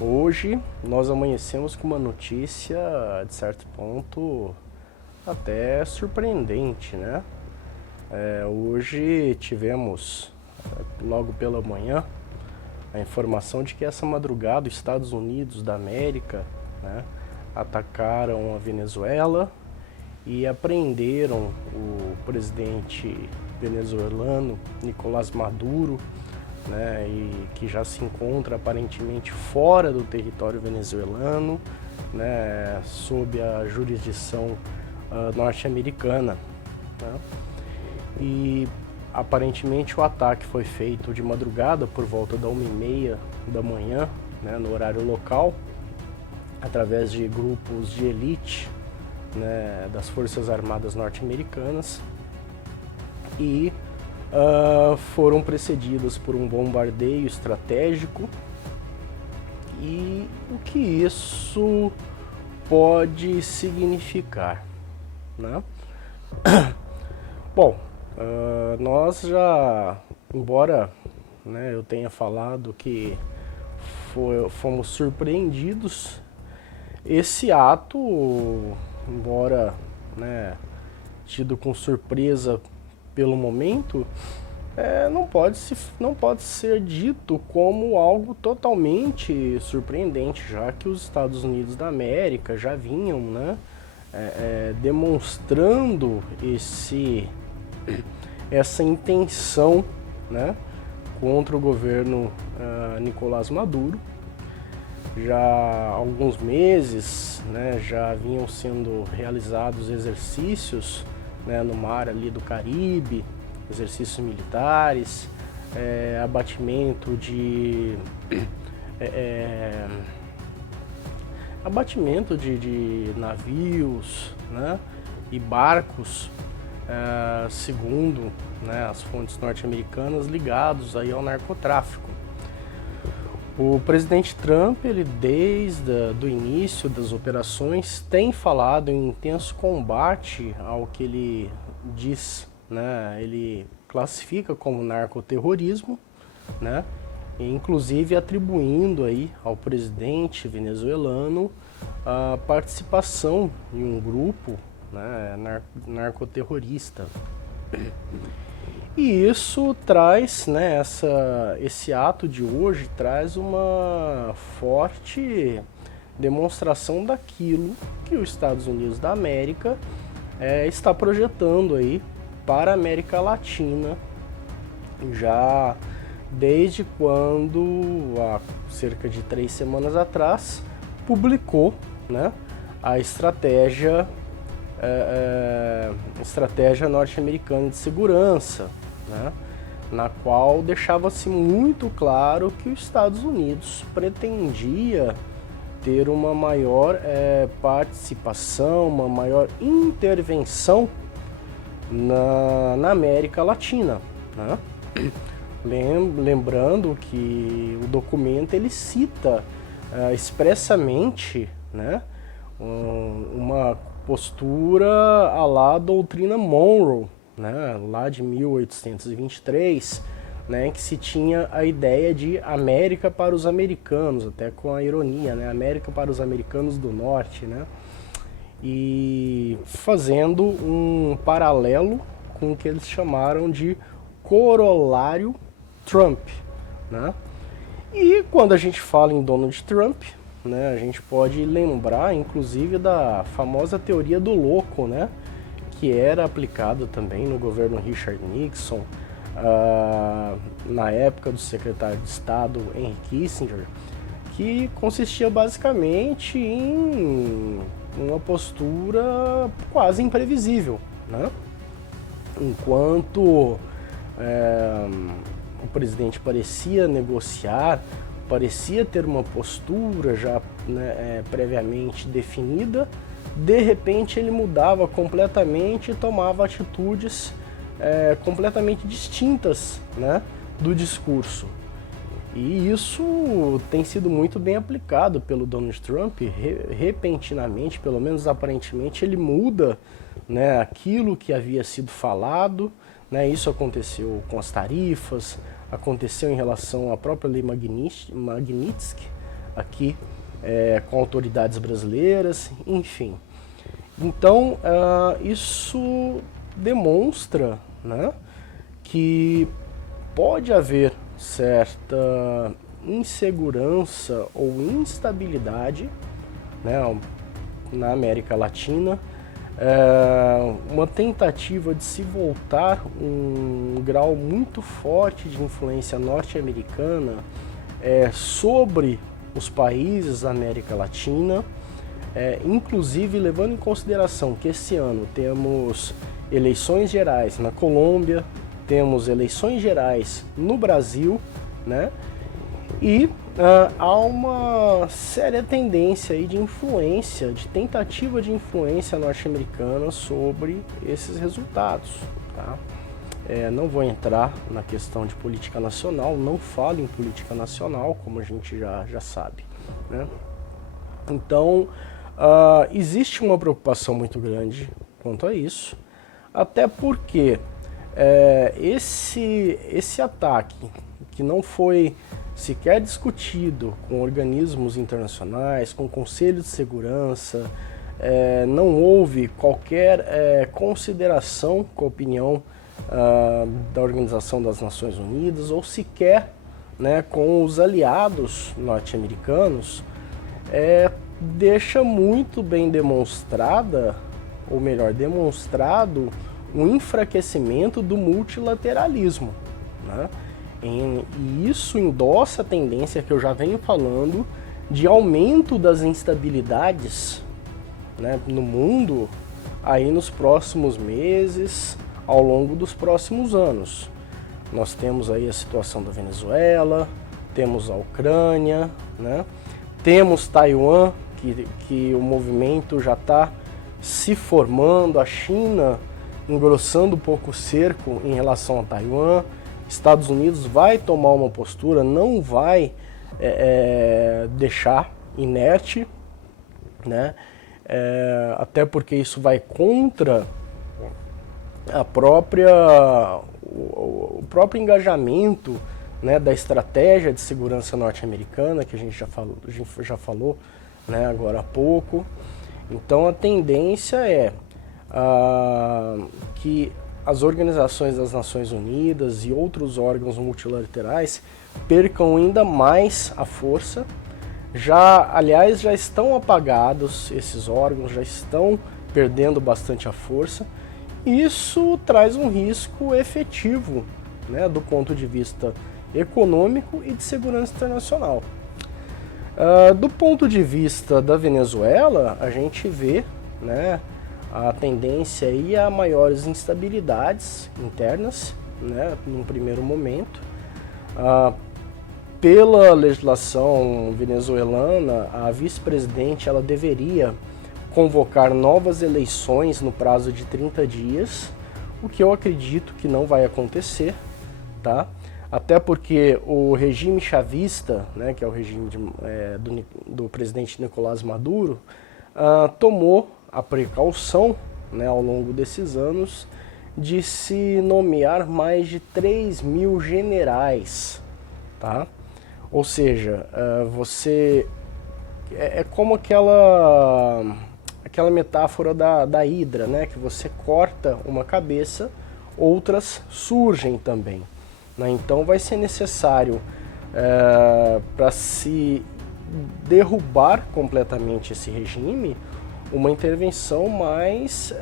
Hoje nós amanhecemos com uma notícia, de certo ponto, até surpreendente, né? Hoje tivemos, logo pela manhã, a informação de que essa madrugada os Estados Unidos da América, né, atacaram a Venezuela e apreenderam o presidente venezuelano Nicolás Maduro, né, e que já se encontra aparentemente fora do território venezuelano, né, sob a jurisdição norte-americana, né. E aparentemente o ataque foi feito de madrugada por volta da 1h30 da manhã, né, no horário local, através de grupos de elite, né, das Forças Armadas norte-americanas, e foram precedidas por um bombardeio estratégico. E o que isso pode significar, né? Bom, nós já, embora, né, eu tenha falado que fomos surpreendidos, esse ato, embora, né, tido com surpresa pelo momento, não pode ser dito como algo totalmente surpreendente, já que os Estados Unidos da América já vinham, né, demonstrando essa intenção, né, contra o governo Nicolás Maduro. Já há alguns meses, né, já vinham sendo realizados exercícios, né, no mar ali do Caribe, exercícios militares, abatimento de navios, né, e barcos, segundo, né, as fontes norte-americanas, ligados aí ao narcotráfico. O presidente Trump, ele desde o início das operações tem falado em intenso combate ao que ele diz, né, ele classifica como narcoterrorismo, né, e inclusive atribuindo aí ao presidente venezuelano a participação em um grupo, né, narcoterrorista. E isso traz, né, esse ato de hoje traz uma forte demonstração daquilo que os Estados Unidos da América está projetando aí para a América Latina, já desde quando, há cerca de 3 semanas atrás, publicou, né, a estratégia norte-americana de segurança, né, na qual deixava-se muito claro que os Estados Unidos pretendia ter uma maior participação, uma maior intervenção na América Latina, né? Lembrando que o documento ele cita expressamente, né, uma postura à la doutrina Monroe, né, lá de 1823, né, que se tinha a ideia de América para os americanos, até com a ironia, né, América para os americanos do norte, né, e fazendo um paralelo com o que eles chamaram de corolário Trump, né. E quando a gente fala em Donald Trump, né, a gente pode lembrar, inclusive, da famosa teoria do louco, né, que era aplicada também no governo Richard Nixon, na época do secretário de Estado Henry Kissinger, que consistia basicamente em uma postura quase imprevisível, né? Enquanto o presidente parecia negociar, parecia ter uma postura já, né, previamente definida, de repente ele mudava completamente e tomava atitudes completamente distintas, né, do discurso. E isso tem sido muito bem aplicado pelo Donald Trump. Repentinamente, pelo menos aparentemente, ele muda, né, aquilo que havia sido falado, né. Isso aconteceu com as tarifas, aconteceu em relação à própria lei Magnitsky, aqui com autoridades brasileiras, enfim. Então, isso demonstra, né, que pode haver certa insegurança ou instabilidade, né, na América Latina, uma tentativa de se voltar um grau muito forte de influência norte-americana sobre os países da América Latina, inclusive levando em consideração que esse ano temos eleições gerais na Colômbia, temos eleições gerais no Brasil, né? E há uma séria tendência aí de influência, de tentativa de influência norte-americana sobre esses resultados, tá? Não vou entrar na questão de política nacional, não falo em política nacional, como a gente já sabe, né? Então, existe uma preocupação muito grande quanto a isso, até porque esse ataque, que não foi sequer discutido com organismos internacionais, com o Conselho de Segurança, não houve qualquer consideração com a opinião da Organização das Nações Unidas, ou sequer, né, com os aliados norte-americanos, deixa muito bem demonstrada, ou melhor, demonstrado um enfraquecimento do multilateralismo, né? E isso endossa a tendência que eu já venho falando de aumento das instabilidades, né, no mundo aí nos próximos meses, ao longo dos próximos anos. Nós temos aí a situação da Venezuela, temos a Ucrânia, né? Temos Taiwan, que o movimento já está se formando, a China engrossando um pouco o cerco em relação a Taiwan. Estados Unidos vai tomar uma postura, não vai deixar inerte, né? Até porque isso vai contra o próprio engajamento, né, da estratégia de segurança norte-americana, que a gente já falou, né, agora há pouco. Então a tendência é que as organizações das Nações Unidas e outros órgãos multilaterais percam ainda mais a força. Aliás, já estão apagados esses órgãos, já estão perdendo bastante a força. Isso traz um risco efetivo, né, do ponto de vista econômico e de segurança internacional. Do ponto de vista da Venezuela, a gente vê, né, a tendência aí a maiores instabilidades internas, né, num primeiro momento. Pela legislação venezuelana, a vice-presidente ela deveria convocar novas eleições no prazo de 30 dias, o que eu acredito que não vai acontecer, tá? Até porque o regime chavista, né, que é o regime do presidente Nicolás Maduro, tomou a precaução, né, ao longo desses anos de se nomear mais de 3.000 generais, tá? Ou seja, é como aquela metáfora da hidra, né, que você corta uma cabeça, outras surgem também, né? Então vai ser necessário, para se derrubar completamente esse regime, uma intervenção mais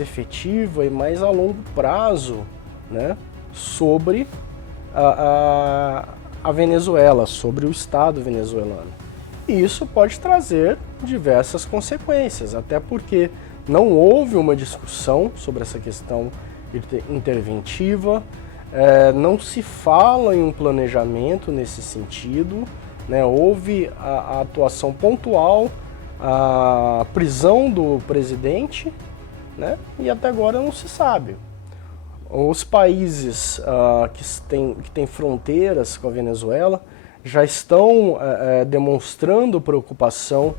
efetiva e mais a longo prazo, né, sobre a Venezuela, sobre o Estado venezuelano. E isso pode trazer diversas consequências, até porque não houve uma discussão sobre essa questão interventiva, não se fala em um planejamento nesse sentido, né? Houve a atuação pontual, a prisão do presidente, né? E até agora não se sabe. Os países que têm fronteiras com a Venezuela já estão demonstrando preocupação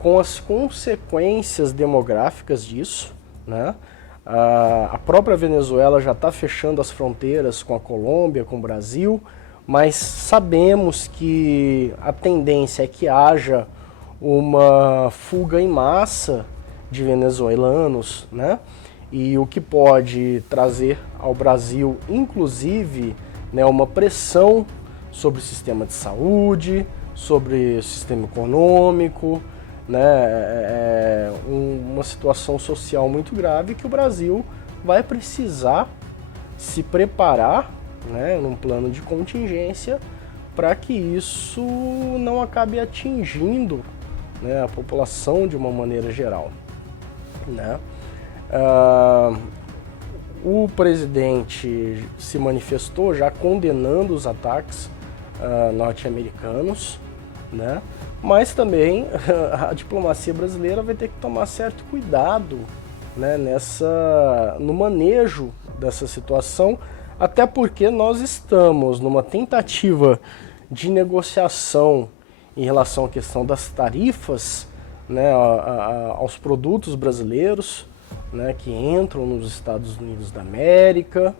com as consequências demográficas disso, né? A própria Venezuela já está fechando as fronteiras com a Colômbia, com o Brasil, mas sabemos que a tendência é que haja uma fuga em massa de venezuelanos, né? E o que pode trazer ao Brasil, inclusive, né, uma pressão sobre o sistema de saúde, sobre o sistema econômico, né, uma situação social muito grave que o Brasil vai precisar se preparar, né, num plano de contingência para que isso não acabe atingindo, né, a população de uma maneira geral, né? O presidente se manifestou já condenando os ataques norte-americanos, né? Mas também a diplomacia brasileira vai ter que tomar certo cuidado, né, no manejo dessa situação, até porque nós estamos numa tentativa de negociação em relação à questão das tarifas, né, aos produtos brasileiros, né, que entram nos Estados Unidos da América,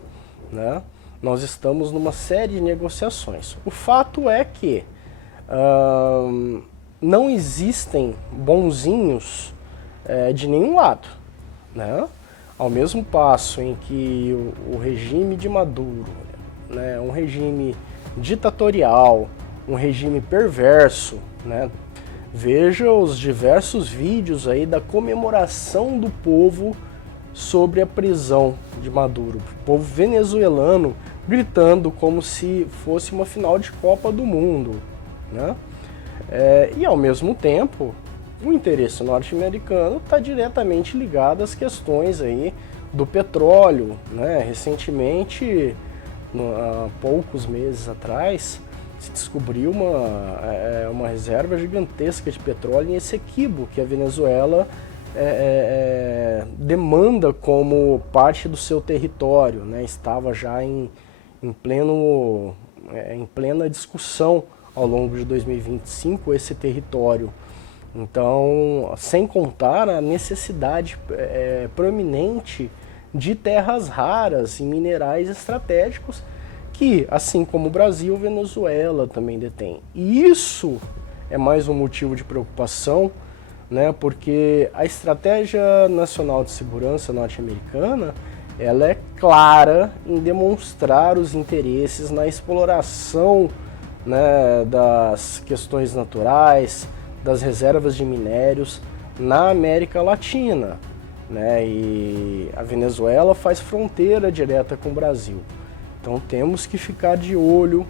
né? Nós estamos numa série de negociações. O fato é que não existem bonzinhos de nenhum lado, né? Ao mesmo passo em que o regime de Maduro, né, um regime ditatorial, um regime perverso, né? Veja os diversos vídeos aí da comemoração do povo sobre a prisão de Maduro. O povo venezuelano gritando como se fosse uma final de Copa do Mundo, né? E ao mesmo tempo, o interesse norte-americano está diretamente ligado às questões aí do petróleo, né? Recentemente, há poucos meses atrás, se descobriu uma reserva gigantesca de petróleo em Essequibo, que a Venezuela demanda como parte do seu território, né? Estava já em plena discussão ao longo de 2025 esse território. Então, sem contar a necessidade proeminente de terras raras e minerais estratégicos que, assim como o Brasil, Venezuela também detém. E isso é mais um motivo de preocupação, né, porque a Estratégia Nacional de Segurança norte-americana, ela é clara em demonstrar os interesses na exploração, né, das questões naturais, das reservas de minérios na América Latina, né, e a Venezuela faz fronteira direta com o Brasil. Então temos que ficar de olho,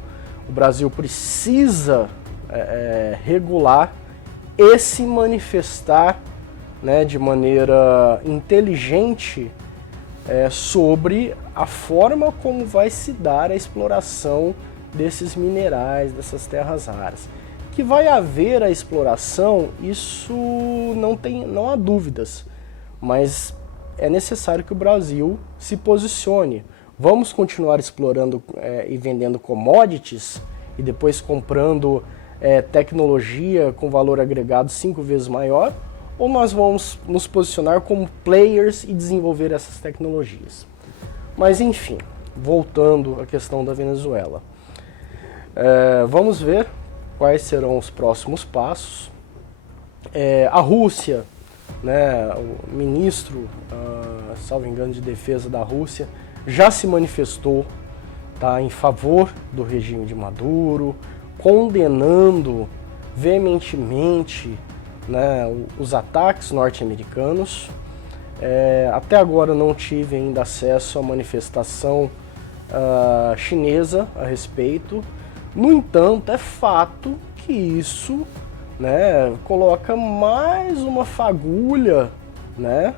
o Brasil precisa regular e se manifestar, né, de maneira inteligente sobre a forma como vai se dar a exploração desses minerais, dessas terras raras. Que vai haver a exploração, isso não há dúvidas, mas é necessário que o Brasil se posicione. Vamos continuar explorando e vendendo commodities e depois comprando tecnologia com valor agregado 5 vezes maior? Ou nós vamos nos posicionar como players e desenvolver essas tecnologias? Mas enfim, voltando à questão da Venezuela. Vamos ver quais serão os próximos passos. A Rússia, né, o ministro, salvo engano, de defesa da Rússia, já se manifestou, tá, em favor do regime de Maduro, condenando veementemente, né, os ataques norte-americanos. Até agora não tive ainda acesso à manifestação chinesa a respeito. No entanto, é fato que isso, né, coloca mais uma fagulha, né,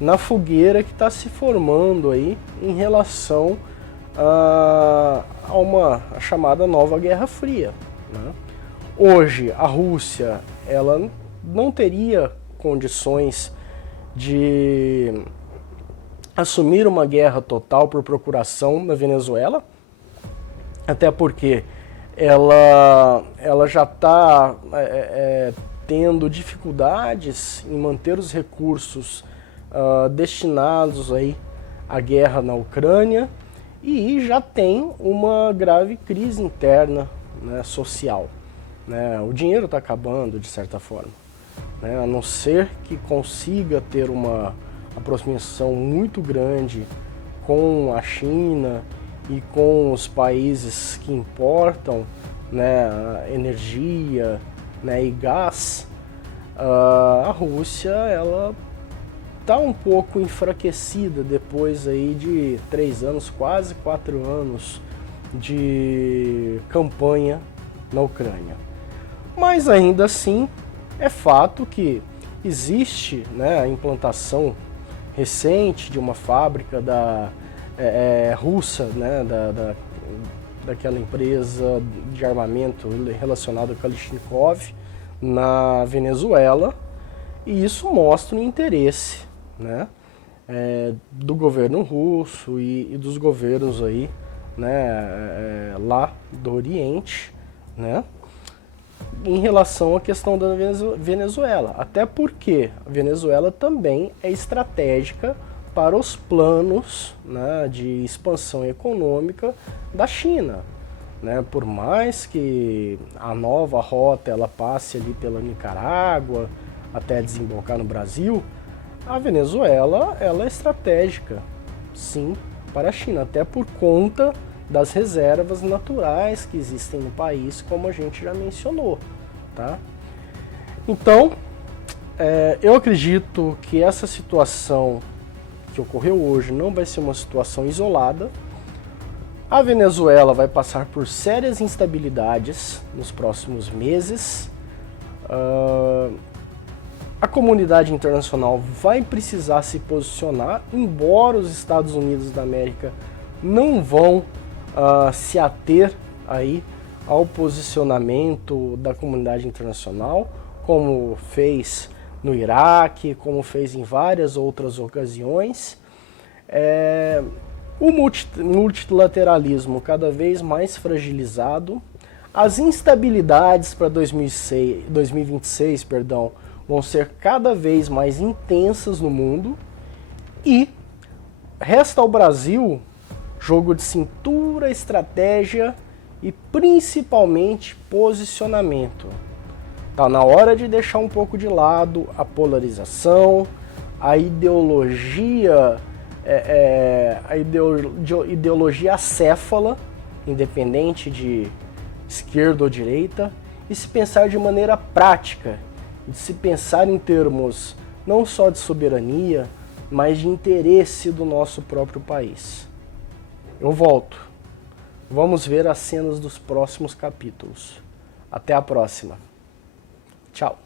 na fogueira que está se formando aí em relação a chamada nova Guerra Fria, né? Hoje a Rússia ela não teria condições de assumir uma guerra total por procuração na Venezuela, até porque ela já está tendo dificuldades em manter os recursos destinados aí à guerra na Ucrânia, e já tem uma grave crise interna, né, social. Né? O dinheiro está acabando, de certa forma. Né? A não ser que consiga ter uma aproximação muito grande com a China e com os países que importam, né, energia, né, e gás, a Rússia ela está um pouco enfraquecida depois aí de 3 anos, quase 4 anos de campanha na Ucrânia. Mas ainda assim é fato que existe, né, a implantação recente de uma fábrica russa, né, daquela empresa de armamento relacionada com a Kalashnikov na Venezuela, e isso mostra o interesse, né, do governo russo e dos governos aí, né, lá do Oriente, né, em relação à questão da Venezuela. Até porque a Venezuela também é estratégica para os planos, né, de expansão econômica da China. Né? Por mais que a nova rota ela passe ali pela Nicarágua até desembocar no Brasil, a Venezuela ela é estratégica, sim, para a China, até por conta das reservas naturais que existem no país, como a gente já mencionou. Tá? Então, eu acredito que essa situação que ocorreu hoje não vai ser uma situação isolada. A Venezuela vai passar por sérias instabilidades nos próximos meses. A comunidade internacional vai precisar se posicionar, embora os Estados Unidos da América não vão se ater aí ao posicionamento da comunidade internacional, como fez no Iraque, como fez em várias outras ocasiões. O multilateralismo cada vez mais fragilizado, as instabilidades para 2026 vão ser cada vez mais intensas no mundo, e resta ao Brasil jogo de cintura, estratégia e principalmente posicionamento. Tá na hora de deixar um pouco de lado a polarização, a ideologia, ideologia acéfala, independente de esquerda ou direita, e se pensar de maneira prática, de se pensar em termos não só de soberania, mas de interesse do nosso próprio país. Eu volto. Vamos ver as cenas dos próximos capítulos. Até a próxima. Tchau.